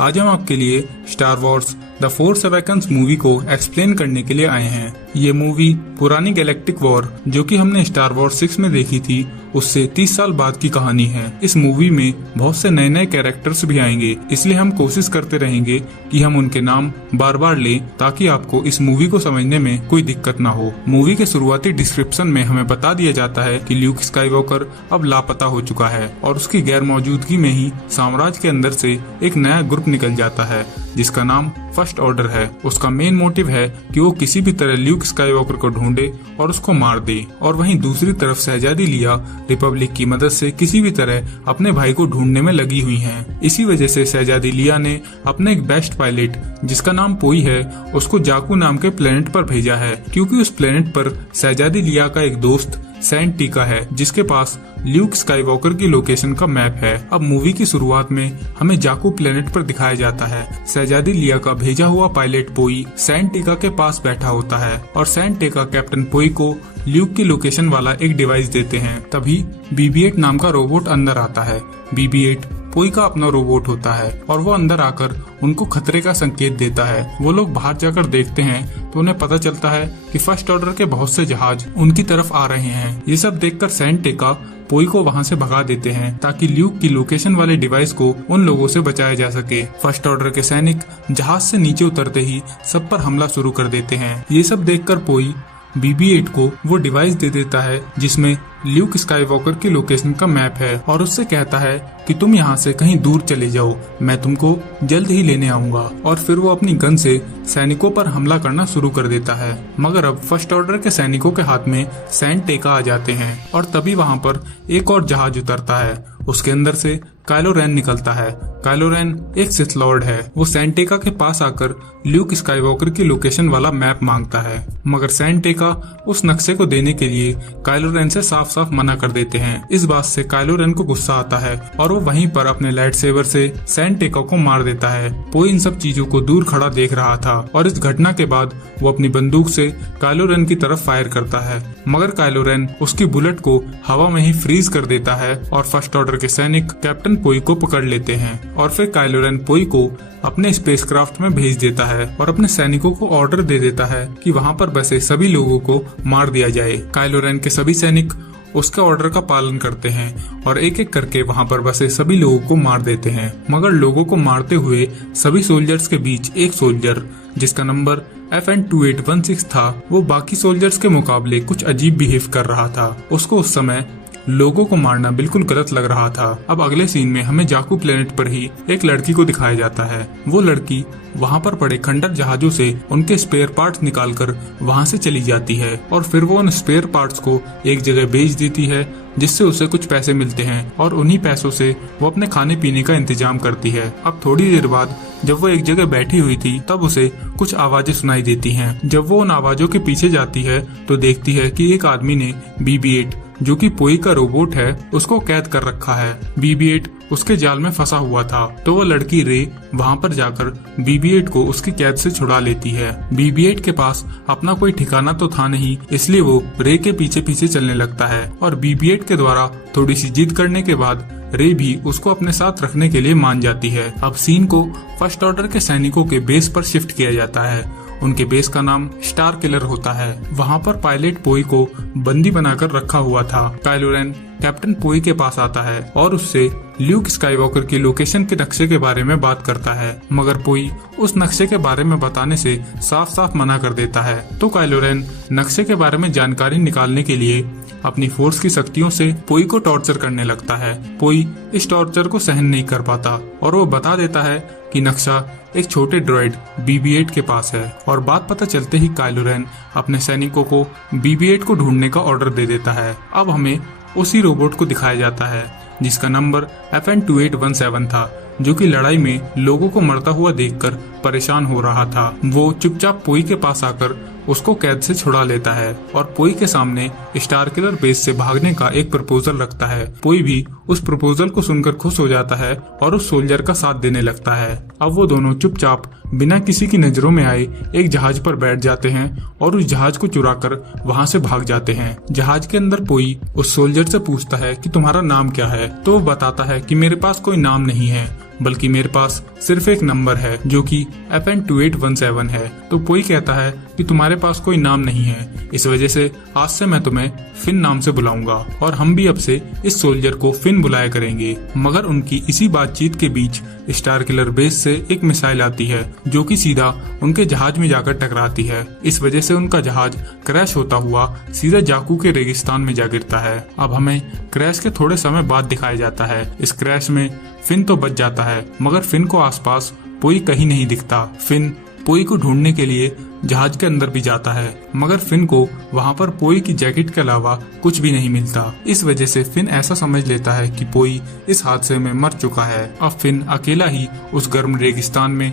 आज हम आपके लिए star Wars the force awakens movie को एक्सप्लेन करने के लिए आए हैं। ये मूवी पुरानी गैलेक्टिक वॉर जो कि हमने स्टार वॉर्स 6 में देखी थी उससे 30 साल बाद की कहानी है। इस मूवी में बहुत से नए नए कैरेक्टर्स भी आएंगे, इसलिए हम कोशिश करते रहेंगे कि हम उनके नाम बार बार लें ताकि आपको इस मूवी को समझने में कोई दिक्कत ना हो। मूवी के शुरुआती डिस्क्रिप्शन में हमें बता दिया जाता है कि ल्यूक स्काईवॉकर अब लापता हो चुका है और उसकी गैर मौजूदगी में ही साम्राज्य के अंदर से एक नया ग्रुप निकल जाता है जिसका नाम फर्स्ट ऑर्डर है। उसका मेन मोटिव है कि वो किसी भी तरह ल्यूक स्काईवॉकर को ढूंढे और उसको मार दे, और वहीं दूसरी तरफ शहजादी लिया रिपब्लिक की मदद से किसी भी तरह अपने भाई को ढूंढने में लगी हुई हैं। इसी वजह से शहजादी लिया ने अपने एक बेस्ट पायलट जिसका नाम पोई है उसको जाकू नाम के प्लेनेट पर भेजा है, क्योंकि उस प्लेनेट पर शहजादी लिया का एक दोस्त सैंड टीका है जिसके पास ल्यूक स्काईवॉकर की लोकेशन का मैप है। अब मूवी की शुरुआत में हमें जाकू प्लेनेट पर दिखाया जाता है। शहजादी लिया का भेजा हुआ पायलट पोई सैंड टीका के पास बैठा होता है और सैंड टीका कैप्टन पोई को ल्यूक की लोकेशन वाला एक डिवाइस देते हैं। तभी BB-8 नाम का रोबोट अंदर आता है। BB-8 पोई का अपना रोबोट होता है और वो अंदर आकर उनको खतरे का संकेत देता है। वो लोग बाहर जाकर देखते हैं तो उन्हें पता चलता है कि फर्स्ट ऑर्डर के बहुत से जहाज उनकी तरफ आ रहे हैं। ये सब देखकर सैंड टेका पोई को वहाँ से भगा देते हैं ताकि ल्यूक की लोकेशन वाले डिवाइस को उन लोगों से बचाया जा सके। फर्स्ट ऑर्डर के सैनिक जहाज से नीचे उतरते ही सब पर हमला शुरू कर देते हैं। ये सब देखकर पोई BB-8 को वो डिवाइस दे देता है जिसमें ल्यूक स्काईवॉकर की लोकेशन का मैप है और उससे कहता है कि तुम यहाँ से कहीं दूर चले जाओ, मैं तुमको जल्द ही लेने आऊंगा। और फिर वो अपनी गन से सैनिकों पर हमला करना शुरू कर देता है। मगर अब फर्स्ट ऑर्डर के सैनिकों के हाथ में सैंड टेका आ जाते हैं और तभी वहाँ पर एक और जहाज उतरता है। उसके अंदर से काइलो रेन निकलता है। काइलो रेन एक सिथ लॉर्ड है। वो सैंड टेका के पास आकर ल्यूक स्काईवॉकर की लोकेशन वाला मैप मांगता है, मगर सैंड टेका उस नक्शे को देने के लिए काइलो रेन से साफ साफ मना कर देते हैं। इस बात से काइलो रेन को गुस्सा आता है और वो वहीं पर अपने लाइट सेवर से सैंड टेका को मार देता है। पोई इन सब चीजों को दूर खड़ा देख रहा था और इस घटना के बाद वो अपनी बंदूक से काइलो रेन की तरफ फायर करता है, मगर काइलो रेन उसकी बुलेट को हवा में ही फ्रीज कर देता है और फर्स्ट ऑर्डर के सैनिक कैप्टन पोई को पकड़ लेते हैं। और फिर काइलो रेन पोई को अपने स्पेसक्राफ्ट में भेज देता है और अपने सैनिकों को ऑर्डर दे देता है कि वहाँ पर बसे सभी लोगों को मार दिया जाए। काइलो रेन के सभी सैनिक उसके ऑर्डर का पालन करते हैं और एक एक करके वहाँ पर बसे सभी लोगों को मार देते हैं। मगर लोगों को मारते हुए सभी सोल्जर्स के बीच एक सोल्जर जिसका नंबर FN2816 था, वो बाकी सोल्जर्स के मुकाबले कुछ अजीब बिहेव कर रहा था। उसको उस समय लोगों को मारना बिल्कुल गलत लग रहा था। अब अगले सीन में हमें जाकू प्लेनेट पर ही एक लड़की को दिखाया जाता है। वो लड़की वहाँ पर पड़े खंडर जहाजों से उनके स्पेयर पार्ट्स निकालकर वहाँ से चली जाती है और फिर वो उन स्पेयर पार्ट्स को एक जगह बेच देती है जिससे उसे कुछ पैसे मिलते हैं और उन्हीं पैसों से वो अपने खाने पीने का इंतजाम करती है। अब थोड़ी देर बाद जब वो एक जगह बैठी हुई थी तब उसे कुछ आवाजें सुनाई देती हैं। जब वो उन आवाजों के पीछे जाती है तो देखती है कि एक आदमी ने BB-8 जो कि पोई का रोबोट है उसको कैद कर रखा है। BB-8 उसके जाल में फंसा हुआ था तो वो लड़की रे वहाँ पर जाकर BB-8 को उसकी कैद से छुड़ा लेती है। BB-8 के पास अपना कोई ठिकाना तो था नहीं, इसलिए वो रे के पीछे पीछे चलने लगता है और BB-8 के द्वारा थोड़ी सी जिद करने के बाद रे भी उसको अपने साथ रखने के लिए मान जाती है। अब सीन को फर्स्ट ऑर्डर के सैनिकों के बेस पर शिफ्ट किया जाता है। उनके बेस का नाम स्टार किलर होता है। वहाँ पर पायलट पोई को बंदी बनाकर रखा हुआ था। काइलो रेन कैप्टन पोई के पास आता है और उससे ल्यूक स्काईवॉकर की लोकेशन के नक्शे के बारे में बात करता है, मगर पोई उस नक्शे के बारे में बताने से साफ साफ मना कर देता है। तो काइलो रेन नक्शे के बारे में जानकारी निकालने के लिए अपनी फोर्स की शक्तियों से पोई को टॉर्चर करने लगता है। पोई इस टॉर्चर को सहन नहीं कर पाता और वो बता देता है कि नक्शा एक छोटे ड्रॉइड BB-8 के पास है। और बात पता चलते ही काइलो रेन अपने सैनिकों को BB-8 को ढूंढने का ऑर्डर दे देता है। अब हमें उसी रोबोट को दिखाया जाता है जिसका नंबर FN2817 था, जो कि लड़ाई में लोगों को मरता हुआ देखकर परेशान हो रहा था। वो चुपचाप पोई के पास आकर उसको कैद से छुड़ा लेता है और पोई के सामने स्टार किलर बेस से भागने का एक प्रपोजल रखता है। पोई भी उस प्रपोजल को सुनकर खुश हो जाता है और उस सोल्जर का साथ देने लगता है। अब वो दोनों चुपचाप बिना किसी की नजरों में आए एक जहाज पर बैठ जाते हैं और उस जहाज को चुराकर वहाँ से भाग जाते हैं। जहाज के अंदर पोई उस सोल्जर से पूछता है कि तुम्हारा नाम क्या है, तो वो बताता है कि मेरे पास कोई नाम नहीं है, बल्कि मेरे पास सिर्फ एक नंबर है जो कि FN2817 है। तो पोई कहता है कि तुम्हारे पास कोई नाम नहीं है, इस वजह से आज से मैं तुम्हें फिन नाम से बुलाऊंगा और हम भी अब से इस सोल्जर को फिन बुलाया करेंगे। मगर उनकी इसी बातचीत के बीच स्टार किलर बेस से एक मिसाइल आती है जो कि सीधा उनके जहाज में जाकर टकराती है। इस वजह से उनका जहाज क्रैश होता हुआ सीधा जाकू के रेगिस्तान में जा गिरता है। अब हमें क्रैश के थोड़े समय बाद दिखाया जाता है। इस क्रैश में फिन तो बच जाता है मगर फिन को आसपास पोई कहीं नहीं दिखता। फिन पोई को ढूंढने के लिए जहाज के अंदर भी जाता है मगर फिन को वहाँ पर पोई की जैकेट के अलावा कुछ भी नहीं मिलता। इस वजह से फिन ऐसा समझ लेता है कि पोई इस हादसे में मर चुका है। अब फिन अकेला ही उस गर्म रेगिस्तान में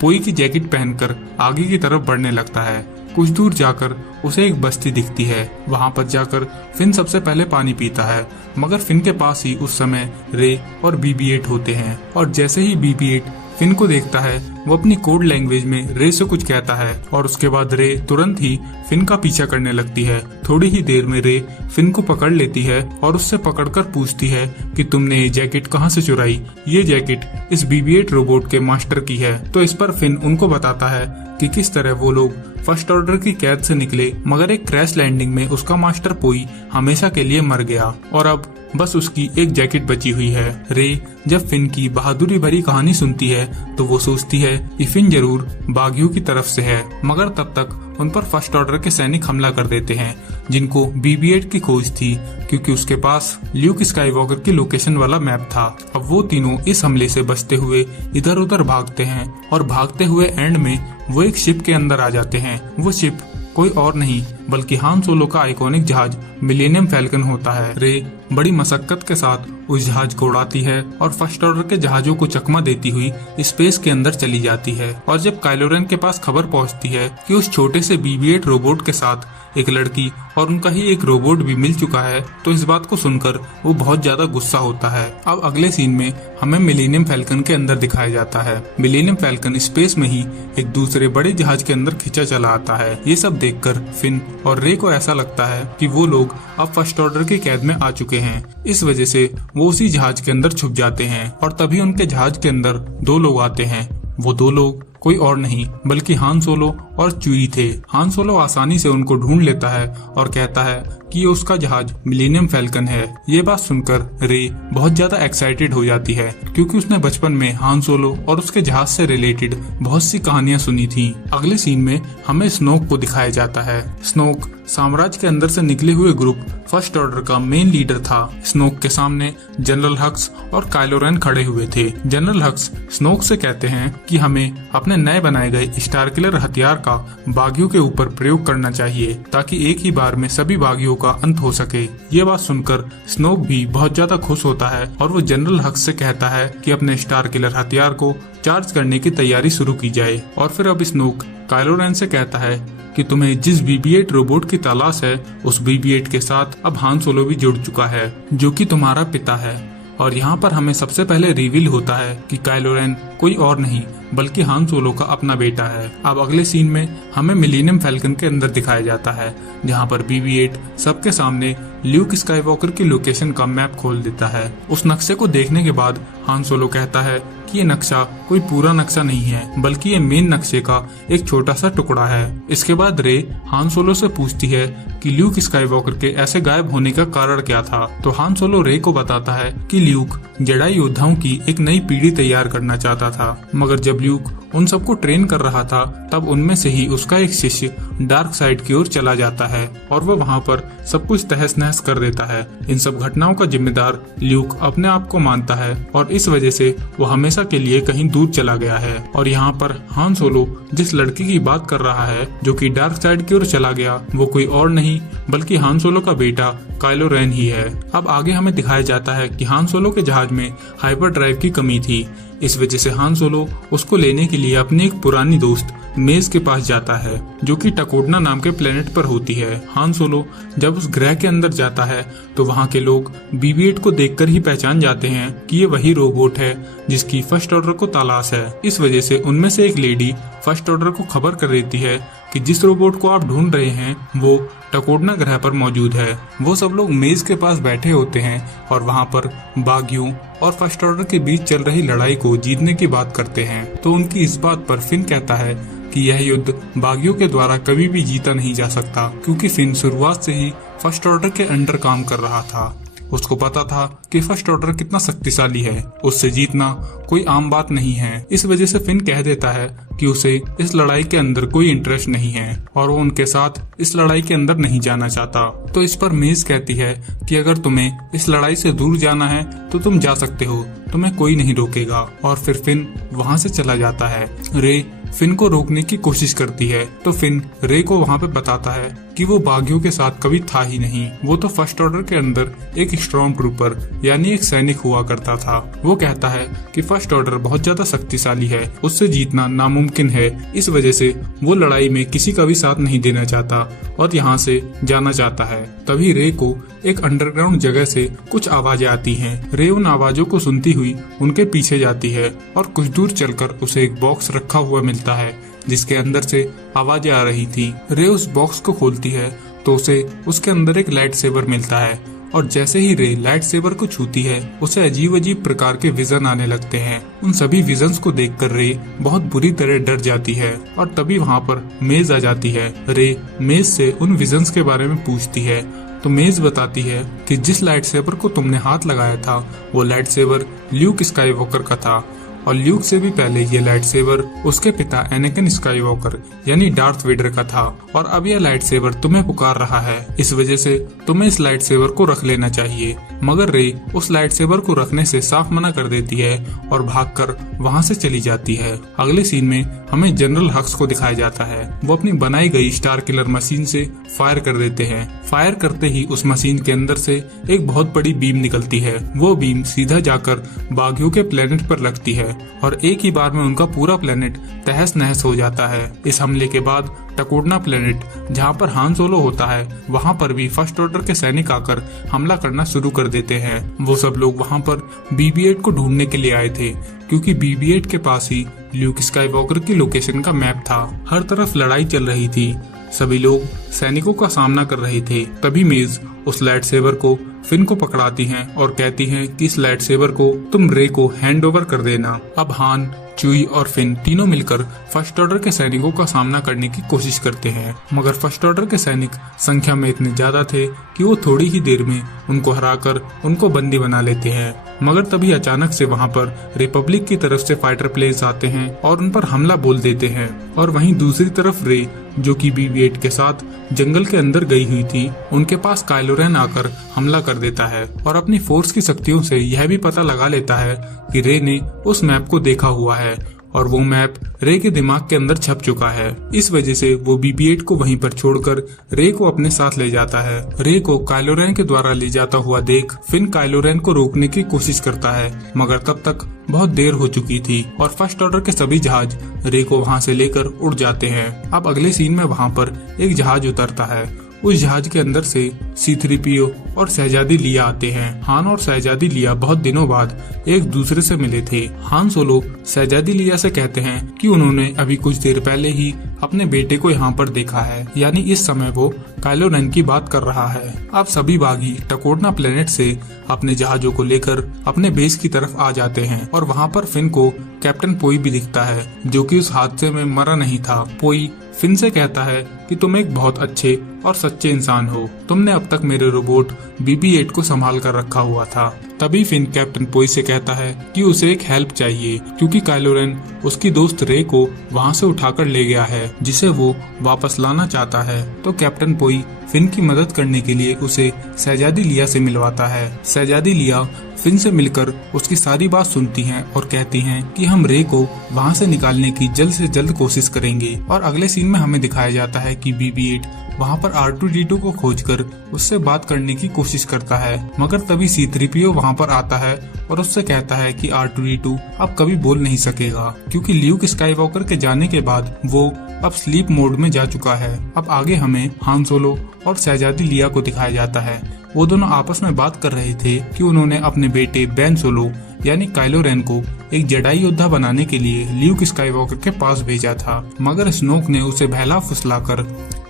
पोई की जैकेट पहनकर आगे की तरफ बढ़ने लगता है। कुछ दूर जाकर उसे एक बस्ती दिखती है। वहाँ पर जाकर फिन सबसे पहले पानी पीता है मगर फिन के पास ही उस समय रे और BB-8 होते हैं और जैसे ही BB-8 फिन को देखता है वो अपनी कोड लैंग्वेज में रे से कुछ कहता है और उसके बाद रे तुरंत ही फिन का पीछा करने लगती है। थोड़ी ही देर में रे फिन को पकड़ लेती है और उससे पकड़कर पूछती है कि तुमने ये जैकेट कहाँ से चुराई। ये जैकेट इस BB-8 रोबोट के मास्टर की है। तो इस पर फिन उनको बताता है कि किस तरह वो लोग फर्स्ट ऑर्डर की कैद से निकले मगर एक क्रैश लैंडिंग में उसका मास्टर पोई हमेशा के लिए मर गया और अब बस उसकी एक जैकेट बची हुई है। रे जब फिन की बहादुरी भरी कहानी सुनती है तो वो सोचती है कि फिन जरूर बागियों की तरफ से है मगर तब तक उन पर फर्स्ट ऑर्डर के सैनिक हमला कर देते हैं जिनको BB-8 की खोज थी क्योंकि उसके पास ल्यूक स्काईवॉकर की लोकेशन वाला मैप था। अब वो तीनों इस हमले से बचते हुए इधर उधर भागते हैं और भागते हुए एंड में वो एक शिप के अंदर आ जाते हैं। वो शिप कोई और नहीं बल्कि हान सोलो का आइकॉनिक जहाज मिलेनियम फैल्कन होता है। रे बड़ी मशक्कत के साथ उस जहाज को उड़ाती है और फर्स्ट ऑर्डर के जहाजों को चकमा देती हुई स्पेस के अंदर चली जाती है। और जब काइलो रेन के पास खबर पहुंचती है कि उस छोटे से BB-8 रोबोट के साथ एक लड़की और उनका ही एक रोबोट भी मिल चुका है तो इस बात को सुनकर वो बहुत ज्यादा गुस्सा होता है। अब अगले सीन में हमें मिलेनियम फैल्कन के अंदर दिखाया जाता है। मिलेनियम फैल्कन स्पेस में ही एक दूसरे बड़े जहाज के अंदर खींचा चला आता है। ये सब देखकर फिन और रे को ऐसा लगता है कि वो लोग अब फर्स्ट ऑर्डर की कैद में आ चुके हैं। इस वजह से वो उसी जहाज के अंदर छुप जाते हैं और तभी उनके जहाज के अंदर दो लोग आते हैं। वो दो लोग कोई और नहीं बल्कि हान सोलो और चुई थे। हान सोलो आसानी से उनको ढूंढ लेता है और कहता है कि ये उसका जहाज मिलेनियम फैल्कन है। ये बात सुनकर रे बहुत ज्यादा एक्साइटेड हो जाती है क्योंकि उसने बचपन में हान सोलो और उसके जहाज से रिलेटेड बहुत सी कहानियां सुनी थी। अगले सीन में हमें स्नोक को दिखाया जाता है। स्नोक साम्राज्य के अंदर से निकले हुए ग्रुप फर्स्ट ऑर्डर का मेन लीडर था। स्नोक के सामने जनरल हक्स और काइलो रेन खड़े हुए थे। जनरल हक्स स्नोक से कहते हैं कि हमें अपने नए बनाए गए स्टार किलर हथियार का बागियों के ऊपर प्रयोग करना चाहिए ताकि एक ही बार में सभी बागियों का अंत हो सके। ये बात सुनकर स्नोक भी बहुत ज्यादा खुश होता है और वो जनरल हक्स से कहता है कि अपने स्टार किलर हथियार को चार्ज करने की तैयारी शुरू की जाए। और फिर अब स्नोक काइलो रेन से कहता है कि तुम्हें जिस BB-8 रोबोट की तलाश है उस BB-8 के साथ अब हान सोलो भी जुड़ चुका है जो कि तुम्हारा पिता है। और यहाँ पर हमें सबसे पहले रिवील होता है कि काइलो रेन कोई और नहीं बल्कि हान सोलो का अपना बेटा है। अब अगले सीन में हमें मिलेनियम फैल्कन के अंदर दिखाया जाता है जहाँ पर BB-8 सबके सामने ल्यूक स्काईवॉकर की लोकेशन का मैप खोल देता है। उस नक्शे को देखने के बाद हान सोलो कहता है कि ये नक्शा कोई पूरा नक्शा नहीं है बल्कि ये मेन नक्शे का एक छोटा सा टुकड़ा है। इसके बाद रे हान सोलो से पूछती है कि ल्यूक स्काईवॉकर के ऐसे गायब होने का कारण क्या था। तो हान सोलो रे को बताता है कि ल्यूक जेडाई योद्धाओं की एक नई पीढ़ी तैयार करना चाहता था मगर जब ल्यूक उन सबको ट्रेन कर रहा था तब उनमें से ही उसका एक शिष्य डार्क साइड की ओर चला जाता है और वो वहाँ पर सब कुछ तहस नहस कर देता है। इन सब घटनाओं का जिम्मेदार ल्यूक अपने आप को मानता है और इस वजह से वो हमेशा के लिए कहीं दूर चला गया है। और यहाँ पर हान सोलो जिस लड़की की बात कर रहा है जो कि डार्क साइड की ओर चला गया वो कोई और नहीं बल्कि हान सोलो का बेटा काइलो रेन ही है। अब आगे हमें दिखाया जाता है कि हान सोलो के जहाज में हाइपर ड्राइव की कमी थी। इस वजह से हान सोलो उसको लेने के लिए अपनी एक पुरानी दोस्त मेज के पास जाता है जो कि टकोडना नाम के प्लेनेट पर होती है। हान सोलो जब उस ग्रह के अंदर जाता है तो वहाँ के लोग BB-8 को देखकर ही पहचान जाते हैं कि ये वही रोबोट है जिसकी फर्स्ट ऑर्डर को तलाश है। इस वजह से उनमें से एक लेडी फर्स्ट ऑर्डर को खबर कर देती है कि जिस रोबोट को आप ढूंढ रहे हैं वो टकोडना ग्रह पर मौजूद है। वो सब लोग मेज के पास बैठे होते हैं और वहाँ पर बागियों और फर्स्ट ऑर्डर के बीच चल रही लड़ाई को जीतने की बात करते हैं। तो उनकी इस बात पर फिन कहता है कि यह युद्ध बागियों के द्वारा कभी भी जीता नहीं जा सकता, क्योंकि फिन शुरुआत से ही फर्स्ट ऑर्डर के अंडर काम कर रहा था। उसको पता था कि फर्स्ट ऑर्डर कितना शक्तिशाली है, उससे जीतना कोई आम बात नहीं है। इस वजह से फिन कह देता है कि उसे इस लड़ाई के अंदर कोई इंटरेस्ट नहीं है और वो उनके साथ इस लड़ाई के अंदर नहीं जाना चाहता। तो इस पर मेज कहती है कि अगर तुम्हें इस लड़ाई से दूर जाना है तो तुम जा सकते हो, तुम्हें कोई नहीं रोकेगा। और फिर फिन वहाँ से चला जाता है। रे फिन को रोकने की कोशिश करती है तो फिन रे को वहाँ पे बताता है कि वो बागियों के साथ कभी था ही नहीं। वो तो फर्स्ट ऑर्डर के अंदर एक स्ट्रॉन्ग ट्रूपर यानी एक सैनिक हुआ करता था। वो कहता है कि फर्स्ट ऑर्डर बहुत ज्यादा शक्तिशाली है, उससे जीतना नामुमकिन है। इस वजह से वो लड़ाई में किसी का भी साथ नहीं देना चाहता और यहाँ से जाना चाहता है। तभी रे को एक अंडरग्राउंड जगह से कुछ आवाजें आती हैं। रे उन आवाजों को सुनती हुई उनके पीछे जाती है और कुछ दूर चलकर उसे एक बॉक्स रखा हुआ मिलता है जिसके अंदर से आवाजें आ रही थी। रे उस बॉक्स को खोलती है तो उसे उसके अंदर एक लाइट सेबर मिलता है और जैसे ही रे लाइट सेबर को छूती है उसे अजीब अजीब प्रकार के विजन आने लगते हैं। उन सभी विजन्स को देखकर रे बहुत बुरी तरह डर जाती है और तभी वहाँ पर मेज आ जाती है। रे मेज से उन विजन्स के बारे में पूछती है तो मेज बताती है कि जिस लाइट सेबर को तुमने हाथ लगाया था वो लाइट सेबर ल्यूक स्काईवॉकर का था और ल्यूक से भी पहले ये लाइट सेबर उसके पिता एनाकिन स्काईवॉकर यानी डार्थ वेडर का था और अब यह लाइट सेबर तुम्हें पुकार रहा है। इस वजह से तुम्हें इस लाइट सेबर को रख लेना चाहिए। मगर रे उस लाइट सेबर को रखने से साफ मना कर देती है और भागकर वहां से चली जाती है। अगले सीन में हमें जनरल हक्स को दिखाया जाता है। वो अपनी बनाई गई स्टार किलर मशीन से फायर कर देते हैं। फायर करते ही उस मशीन के अंदर से एक बहुत बड़ी बीम निकलती है। वो बीम सीधा जाकर बागियों के प्लेनेट पर लगती है और एक ही बार में उनका पूरा प्लेनेट तहस नहस हो जाता है। इस हमले के बाद टकोडना प्लेनेट जहाँ पर हान सोलो होता है वहाँ पर भी फर्स्ट ऑर्डर के सैनिक आकर हमला करना शुरू कर देते हैं। वो सब लोग वहाँ पर BB-8 को ढूंढने के लिए आए थे क्योंकि BB-8 के पास ही ल्यूक स्काईवॉकर की लोकेशन का मैप था। हर तरफ लड़ाई चल रही थी, सभी लोग सैनिकों का सामना कर रहे थे। तभी मेज उस लाइट सेबर को फिन को पकड़ाती हैं और कहती हैं कि इस लाइट सेबर को तुम रे को हैंड ओवर कर देना। अब हान, चुई और फिन तीनों मिलकर फर्स्ट ऑर्डर के सैनिकों का सामना करने की कोशिश करते हैं, मगर फर्स्ट ऑर्डर के सैनिक संख्या में इतने ज्यादा थे कि वो थोड़ी ही देर में उनको हराकर उनको बंदी बना लेते हैं। मगर तभी अचानक से वहाँ पर रिपब्लिक की तरफ से फाइटर प्लेन्स आते हैं और उन पर हमला बोल देते हैं। और वहीं दूसरी तरफ रे जो कि BB-8 के साथ जंगल के अंदर गई हुई थी, उनके पास काइलो रेन आकर हमला कर देता है और अपनी फोर्स की शक्तियों से यह भी पता लगा लेता है कि रे ने उस मैप को देखा हुआ है और वो मैप रे के दिमाग के अंदर छप चुका है। इस वजह से वो BB-8 को वहीं पर छोड़कर रे को अपने साथ ले जाता है। रे को काइलो रेन के द्वारा ले जाता हुआ देख फिन काइलो रेन को रोकने की कोशिश करता है, मगर तब तक बहुत देर हो चुकी थी और फर्स्ट ऑर्डर के सभी जहाज रे को वहां से लेकर उड़ जाते हैं। अब अगले सीन में वहां पर एक जहाज उतरता है। उस जहाज के अंदर से C-3PO और शहजादी लिया आते हैं। हान और शहजादी लिया बहुत दिनों बाद एक दूसरे से मिले थे। हान सोलो शहजादी लिया से कहते हैं कि उन्होंने अभी कुछ देर पहले ही अपने बेटे को यहाँ पर देखा है, यानी इस समय वो काइलो रेन की बात कर रहा है। अब सभी बागी टकोडना प्लेनेट से अपने जहाजों को लेकर अपने बेस की तरफ आ जाते हैं और वहाँ पर फिन को कैप्टन पोई भी दिखता है जो कि उस हादसे में मरा नहीं था। पोई फिन से कहता है कि तुम एक बहुत अच्छे और सच्चे इंसान हो, तुमने अब तक मेरे रोबोट BB-8 को संभाल कर रखा हुआ था। तभी फिन कैप्टन पोई से कहता है कि उसे एक हेल्प चाहिए क्योंकि काइलो रेन उसकी दोस्त रे को वहां से उठाकर ले गया है जिसे वो वापस लाना चाहता है। तो कैप्टन पोई फिन की मदद करने के लिए उसे शहजादी लिया से मिलवाता है। शहजादी लिया फिन से मिलकर उसकी सारी बात सुनती हैं और कहती हैं कि हम रे को वहां से निकालने की जल्द से जल्द कोशिश करेंगे। और अगले सीन में हमें दिखाया जाता है कि BB-8 वहां पर R2-D2 को खोजकर उससे बात करने की कोशिश करता है, मगर तभी C-3PO वहां पर आता है और उससे कहता है कि R2-D2 अब कभी बोल नहीं सकेगा क्योंकि ल्यूक स्काईवॉकर के जाने के बाद वो अब स्लीप मोड में जा चुका है। अब आगे हमें हान सोलो और शहजादी लिया को दिखाया जाता है। वो दोनों आपस में बात कर रहे थे कि उन्होंने अपने बेटे बेन सोलो यानी काइलो रेन को एक जेडाई योद्धा बनाने के लिए ल्यूक स्काईवॉकर के पास भेजा था, मगर स्नोक ने उसे बहला फुसलाकर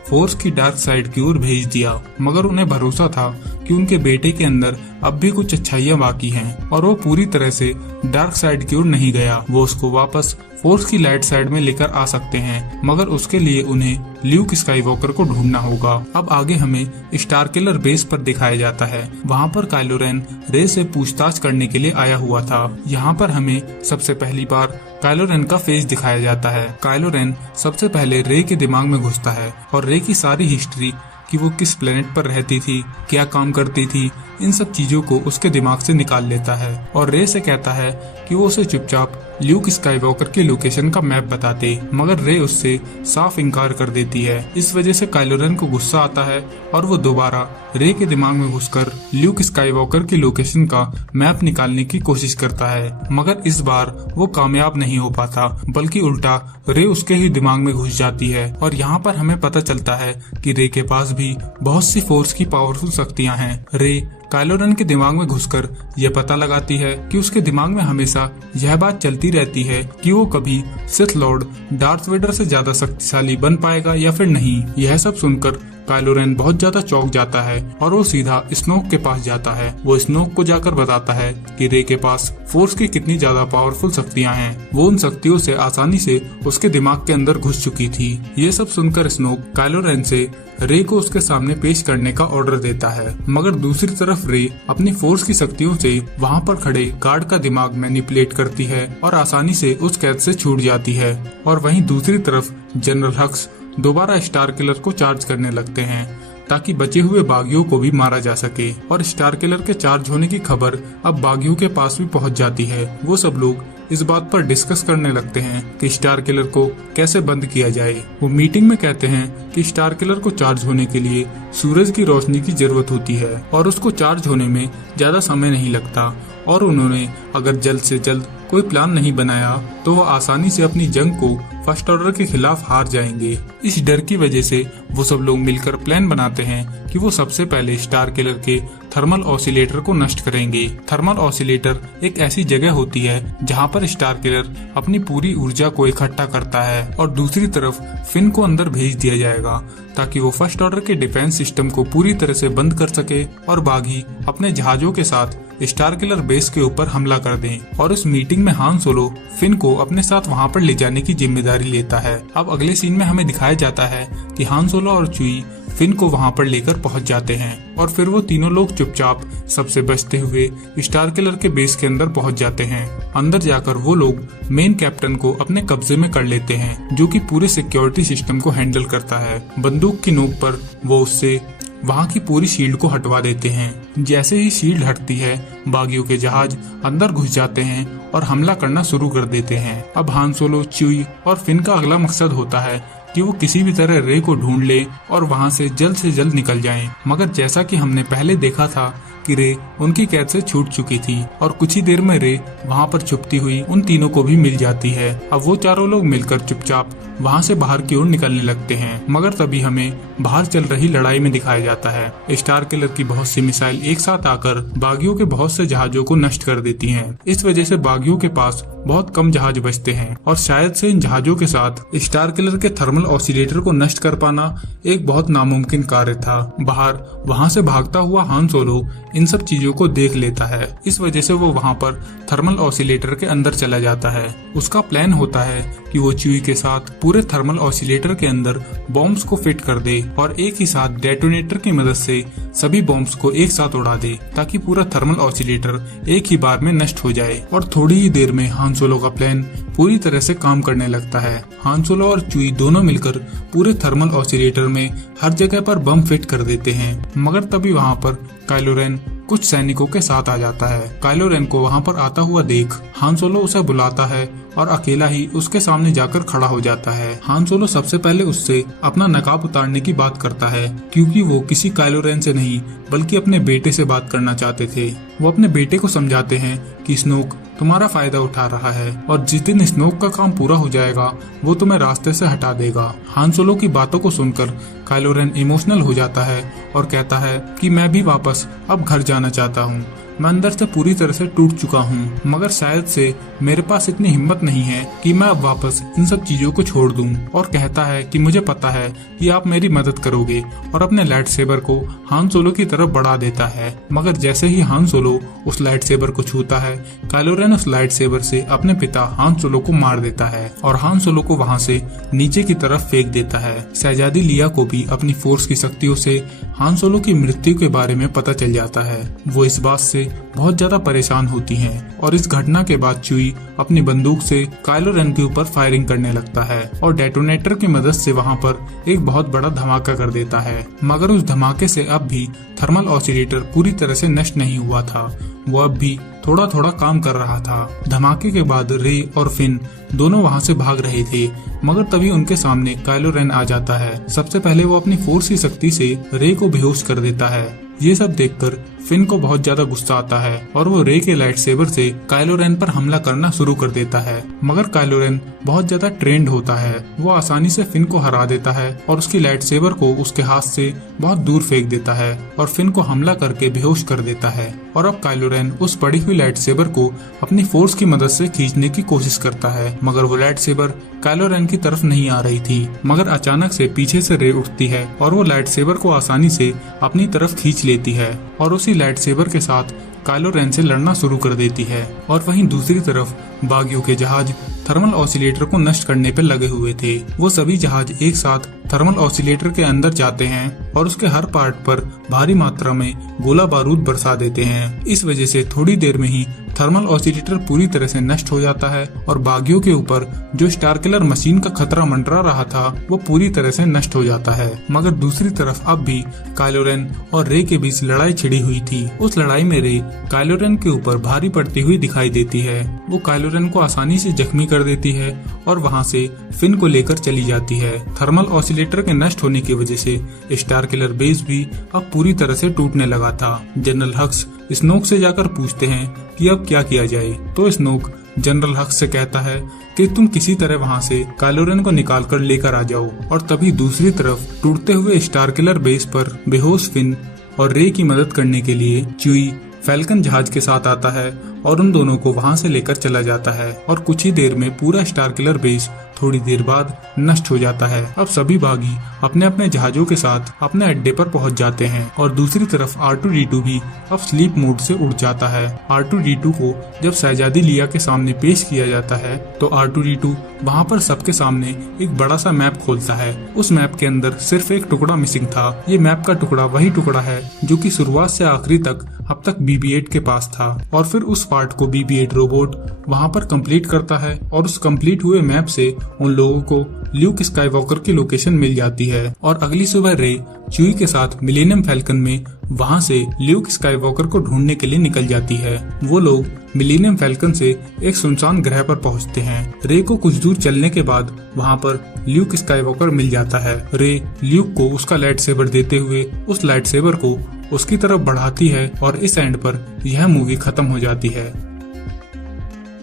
फोर्स की डार्क साइड की ओर भेज दिया। मगर उन्हें भरोसा था कि उनके बेटे के अंदर अब भी कुछ अच्छाइयाँ बाकी हैं और वो पूरी तरह से डार्क साइड की ओर नहीं गया। वो उसको वापस फोर्स की लाइट साइड में लेकर आ सकते हैं, मगर उसके लिए उन्हें ल्यूक स्काईवॉकर को ढूंढना होगा। अब आगे हमें स्टार किलर बेस पर दिखाया जाता है। वहाँ पर काइलो रेन रे से पूछताछ करने के लिए आया हुआ था। यहाँ पर हमें सबसे पहली बार काइलो रेन का फेस दिखाया जाता है। काइलो रेन सबसे पहले रे के दिमाग में घुसता है और रे की सारी हिस्ट्री कि वो किस प्लेनेट पर रहती थी, क्या काम करती थी, इन सब चीजों को उसके दिमाग से निकाल लेता है और रे से कहता है कि वो उसे चुपचाप ल्यूक स्काईवॉकर की लोकेशन का मैप बताते, मगर रे उससे साफ इनकार कर देती है। इस वजह से काइलो रेन को गुस्सा आता है और वो दोबारा रे के दिमाग में घुसकर ल्यूक स्काईवॉकर की लोकेशन का मैप निकालने की कोशिश करता है, मगर इस बार वो कामयाब नहीं हो पाता, बल्कि उल्टा रे उसके ही दिमाग में घुस जाती है। और यहाँ पर हमें पता चलता है कि रे के पास भी बहुत सी फोर्स की पावरफुल शक्तियाँ हैं। रे काइलो रेन के दिमाग में घुसकर यह पता लगाती है कि उसके दिमाग में हमेशा यह बात चलती रहती है कि वो कभी सिथ लॉर्ड डार्थ वेडर से ज्यादा शक्तिशाली बन पाएगा या फिर नहीं। यह सब सुनकर काइलो रेन बहुत ज्यादा चौंक जाता है और वो सीधा स्नोक के पास जाता है। वो स्नोक को जाकर बताता है कि रे के पास फोर्स की कितनी ज्यादा पावरफुल शक्तियां हैं। वो उन शक्तियों से आसानी से उसके दिमाग के अंदर घुस चुकी थी। ये सब सुनकर स्नोक काइलो रेन से रे को उसके सामने पेश करने का ऑर्डर देता है, मगर दूसरी तरफ रे अपनी फोर्स की शक्तियों से वहाँ पर खड़े गार्ड का दिमाग मैनिपुलेट करती है और आसानी से उस कैद से छूट जाती है। और वहीं दूसरी तरफ जनरल हक्स दोबारा स्टार किलर को चार्ज करने लगते हैं ताकि बचे हुए बागियों को भी मारा जा सके। और स्टार किलर के चार्ज होने की खबर अब बागियों के पास भी पहुंच जाती है। वो सब लोग इस बात पर डिस्कस करने लगते हैं कि स्टार किलर को कैसे बंद किया जाए। वो मीटिंग में कहते हैं कि स्टार किलर को चार्ज होने के लिए सूरज की रोशनी की जरूरत होती है और उसको चार्ज होने में ज्यादा समय नहीं लगता, और उन्होंने अगर जल्द से जल्द कोई प्लान नहीं बनाया तो वो आसानी से अपनी जंग को फर्स्ट ऑर्डर के खिलाफ हार जाएंगे। इस डर की वजह से वो सब लोग मिलकर प्लान बनाते हैं कि वो सबसे पहले स्टार किलर के थर्मल ऑसिलेटर को नष्ट करेंगे। थर्मल ऑसिलेटर एक ऐसी जगह होती है जहाँ पर स्टार किलर अपनी पूरी ऊर्जा को इकट्ठा करता है और दूसरी तरफ फिन को अंदर भेज दिया जाएगा ताकि वो फर्स्ट ऑर्डर के डिफेंस सिस्टम को पूरी तरह से बंद कर सके और बागी अपने जहाजों के साथ स्टार किलर बेस के ऊपर हमला कर दें। और इस मीटिंग में हान सोलो फिन को अपने साथ वहां पर ले जाने की जिम्मेदारी लेता है। अब अगले सीन में हमें दिखाया जाता है कि हान सोलो और चुई फिन को वहां पर लेकर पहुंच जाते हैं और फिर वो तीनों लोग चुपचाप सबसे बचते हुए स्टार किलर के बेस के अंदर पहुंच जाते हैं। अंदर जाकर वो लोग मेन कैप्टन को अपने कब्जे में कर लेते हैं, जो कि पूरे सिक्योरिटी सिस्टम को हैंडल करता है। बंदूक की नोक पर वो उससे वहाँ की पूरी शील्ड को हटवा देते हैं। जैसे ही शील्ड हटती है, बागियों के जहाज अंदर घुस जाते हैं और हमला करना शुरू कर देते हैं। अब हान सोलो, च्यूई और फिन का अगला मकसद होता है कि वो किसी भी तरह रे को ढूंढ ले और वहाँ से जल्द निकल जाएं। मगर जैसा कि हमने पहले देखा था कि रे उनकी कैद से छूट चुकी थी और कुछ ही देर में रे वहाँ पर छुपती हुई उन तीनों को भी मिल जाती है। अब वो चारों लोग मिलकर चुपचाप वहाँ से बाहर की ओर निकलने लगते हैं, मगर तभी हमें बाहर चल रही लड़ाई में दिखाया जाता है। स्टार किलर की बहुत सी मिसाइल एक साथ आकर बागियों के बहुत से जहाजों को नष्ट कर देती हैं। इस वजह से बागियों के पास बहुत कम जहाज बचते हैं और शायद से इन जहाजों के साथ स्टार किलर के थर्मल ऑसिलेटर को नष्ट कर पाना एक बहुत नामुमकिन कार्य था। बाहर वहाँ से भागता हुआ हान सोलो इन सब चीजों को देख लेता है। इस वजह से वो वहाँ पर थर्मल ऑसिलेटर के अंदर चला जाता है। उसका प्लान होता है कि वो च्यूई के साथ पूरे थर्मल ऑसिलेटर के अंदर बॉम्ब्स को फिट कर दे और एक ही साथ डेटोनेटर की मदद से सभी बॉम्ब्स को एक साथ उड़ा दे ताकि पूरा थर्मल ऑसिलेटर एक ही बार में नष्ट हो जाए। और थोड़ी ही देर में हान सोलो का प्लान पूरी तरह से काम करने लगता है। हान सोलो और च्यूई दोनों मिलकर पूरे थर्मल ऑसिलेटर में हर जगह पर बम फिट कर देते हैं, मगर तभी वहाँ पर काइलो रेन कुछ सैनिकों के साथ आ जाता है। काइलो रेन को वहाँ पर आता हुआ देख हान सोलो उसे बुलाता है और अकेला ही उसके सामने जाकर खड़ा हो जाता है। हान सोलो सबसे पहले उससे अपना नकाब उतारने की बात करता है, क्योंकि वो किसी काइलो रेन से नहीं बल्कि अपने बेटे से बात करना चाहते थे। वो अपने बेटे को समझाते हैं कि स्नोक तुम्हारा फायदा उठा रहा है और जिस दिन स्नोक का काम पूरा हो जाएगा वो तुम्हें रास्ते से हटा देगा। हान सोलो की बातों को सुनकर काइलो रेन इमोशनल हो जाता है और कहता है कि मैं भी वापस अब घर जाना चाहता हूँ। मैं अंदर से पूरी तरह से टूट चुका हूँ, मगर शायद से मेरे पास इतनी हिम्मत नहीं है कि मैं अब वापस इन सब चीजों को छोड़ दूं। और कहता है कि मुझे पता है कि आप मेरी मदद करोगे, और अपने लाइट सेबर को हान सोलो की तरफ बढ़ा देता है। मगर जैसे ही हान सोलो उस लाइट सेबर को छूता है, काइलो रेन उस लाइट सेबर से अपने पिता हान सोलो को मार देता है और हान सोलो को वहाँ से नीचे की तरफ फेंक देता है। शहजादी लिया को भी अपनी फोर्स की शक्तियों से हान सोलो की मृत्यु के बारे में पता चल जाता है। वो इस बात से बहुत ज्यादा परेशान होती हैं और इस घटना के बाद चुई अपनी बंदूक से काइलो रेन के ऊपर फायरिंग करने लगता है और डेटोनेटर की मदद से वहां पर एक बहुत बड़ा धमाका कर देता है। मगर उस धमाके से अब भी थर्मल ऑसिलेटर पूरी तरह से नष्ट नहीं हुआ था, वो अब भी थोड़ा थोड़ा काम कर रहा था। धमाके के बाद रे और फिन दोनों वहां से भाग रहे थे, मगर तभी उनके सामने काइलो रेन आ जाता है। सबसे पहले वो अपनी फोर्स की शक्ति से रे को बेहोश कर देता है। ये सब देखकर फिन को बहुत ज्यादा गुस्सा आता है और वो रे के लाइट सेबर से काइलो रेन पर हमला करना शुरू कर देता है। मगर काइलो रेन बहुत ज्यादा ट्रेंड होता है, वो आसानी से फिन को हरा देता है और उसकी लाइट सेबर को उसके हाथ से बहुत दूर फेंक देता है और फिन को हमला करके बेहोश कर देता है। और अब काइलो रेन उस पड़ी हुई लाइट सेबर को अपनी फोर्स की मदद से खींचने की कोशिश करता है, मगर वो लाइट सेबर काइलो रेन की तरफ नहीं आ रही थी। मगर अचानक से पीछे से रे उठती है और वो लाइट सेबर को आसानी से अपनी तरफ खींच लेती है और उसी लाइट सेबर के साथ काइलो रेन से लड़ना शुरू कर देती है। और वहीं दूसरी तरफ बागियों के जहाज थर्मल ऑसिलेटर को नष्ट करने पर लगे हुए थे। वो सभी जहाज एक साथ थर्मल ऑसिलेटर के अंदर जाते हैं और उसके हर पार्ट पर भारी मात्रा में गोला बारूद बरसा देते हैं। इस वजह से थोड़ी देर में ही थर्मल ऑसिलेटर पूरी तरह से नष्ट हो जाता है और बागियों के ऊपर जो स्टार किलर मशीन का खतरा मंडरा रहा था वो पूरी तरह से नष्ट हो जाता है। मगर दूसरी तरफ अब भी काइलो रेन और रे के बीच लड़ाई छिड़ी हुई थी। उस लड़ाई में रे काइलो रेन के ऊपर भारी पड़ती हुई दिखाई देती है। वो काइलो रेन को आसानी से जख्मी कर देती है और वहाँ से फिन को लेकर चली जाती है। थर्मल ऑसिलेटर के नष्ट होने की वजह से स्टार किलर बेस भी अब पूरी तरह से टूटने लगा था। जनरल हक्स स्नोक से जाकर पूछते हैं कि अब क्या किया जाए, तो स्नोक जनरल हक्स से कहता है कि तुम किसी तरह वहाँ से काइलो रेन को निकाल कर लेकर आ जाओ। और तभी दूसरी तरफ टूटते हुए स्टार किलर बेस पर बेहोश फिन और रे की मदद करने के लिए च्यूई फैल्कन जहाज के साथ आता है और उन दोनों को वहां से लेकर चला जाता है और कुछ ही देर में पूरा स्टार किलर बेस थोड़ी देर बाद नष्ट हो जाता है। अब सभी बागी अपने अपने जहाजों के साथ अपने अड्डे पर पहुंच जाते हैं और दूसरी तरफ R2-D2 भी अब स्लीप मोड से उड़ जाता है। R2-D2 को जब शहजादी लिया के सामने पेश किया जाता है तो R2-D2 वहाँ पर सबके सामने एक बड़ा सा मैप खोलता है। उस मैप के अंदर सिर्फ एक टुकड़ा मिसिंग था। ये मैप का टुकड़ा वही टुकड़ा है जो कि शुरुआत से आखिरी तक अब तक BB-8 के पास था और फिर उस पार्ट को BB-8 रोबोट वहाँ पर कंप्लीट करता है और उस कंप्लीट हुए मैप से उन लोगों को ल्यूक स्काईवॉकर की लोकेशन मिल जाती है। और अगली सुबह रे च्यूई के साथ मिलेनियम फैल्कन में वहाँ से ल्यूक स्काईवॉकर को ढूंढने के लिए निकल जाती है। वो लोग मिलेनियम फैल्कन से एक सुनसान ग्रह पर पहुँचते हैं। रे को कुछ दूर चलने के बाद वहाँ पर ल्यूक स्काईवॉकर मिल जाता है। रे ल्यूक को उसका लाइट सेबर देते हुए उस लाइट सेबर को उसकी तरफ बढ़ाती है और इस एंड पर यह मूवी खत्म हो जाती है।